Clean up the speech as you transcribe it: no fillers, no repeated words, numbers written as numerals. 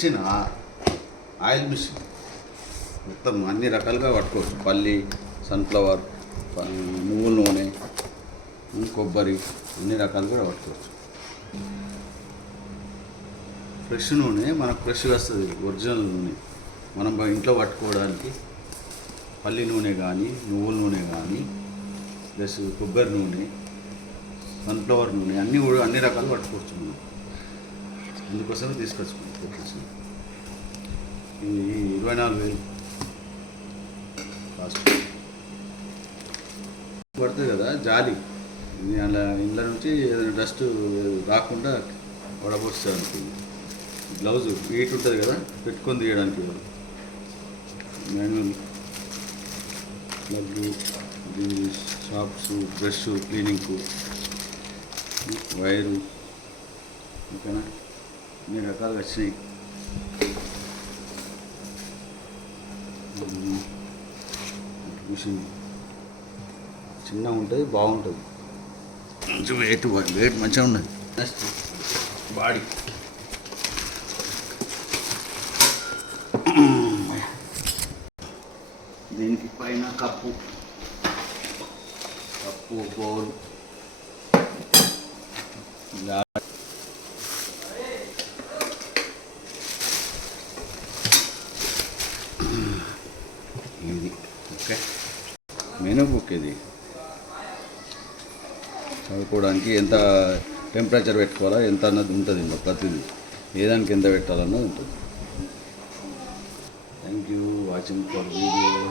Machine oil machine మొత్తం అన్ని రకాలుగా పట్టుకోవచ్చు. పల్లి, సన్ఫ్లవర్, నువ్వుల నూనె, కొబ్బరి అన్ని రకాలుగా పట్టుకోవచ్చు. ఫ్రెష్ నూనె మనకు ఫ్రెష్గా వస్తుంది, ఒరిజినల్ నూనె. మనం ఇంట్లో పట్టుకోవడానికి పల్లి నూనె కానీ, నువ్వుల నూనె కానీ, ప్లస్ కొబ్బరి నూనె, సన్ఫ్లవర్ నూనె అన్ని రకాలు పట్టుకోవచ్చు మనం. అందుకోసమే తీసుకొచ్చుకుంటాం. ఇది 24,000 కాస్ట్ పడుతుంది కదా. జాలి అలా ఇంట్లో నుంచి ఏదైనా డస్ట్ రాకుండా వడబోస్తుంది అనుకుంది. గ్లౌజ్ హీట్ ఉంటుంది కదా, పెట్టుకొని తీయడానికి మాన్యువల్ ప్లగ్, దీని షాప్స్, బ్రష్, క్లీనింగ్కు, వైరు, ఓకేనా, అన్ని రకాలుగా వచ్చినాయి. మిషన్ చిన్నగా ఉంటుంది, బాగుంటుంది, మంచి వెయిట్ మంచిగా ఉన్నది. నెక్స్ట్ బాడీ దీనికి పైన కప్పు బౌల్, ఇది ఓకే. మెనూ బుక్ ఇది చదువుకోవడానికి ఎంత టెంపరేచర్ పెట్టుకోవాలా ఎంత అన్నది ఉంటుంది. ఇంకా ప్రతిదీ ఏదానికి ఎంత పెట్టాలన్నది ఉంటుంది. Thank you watching for video.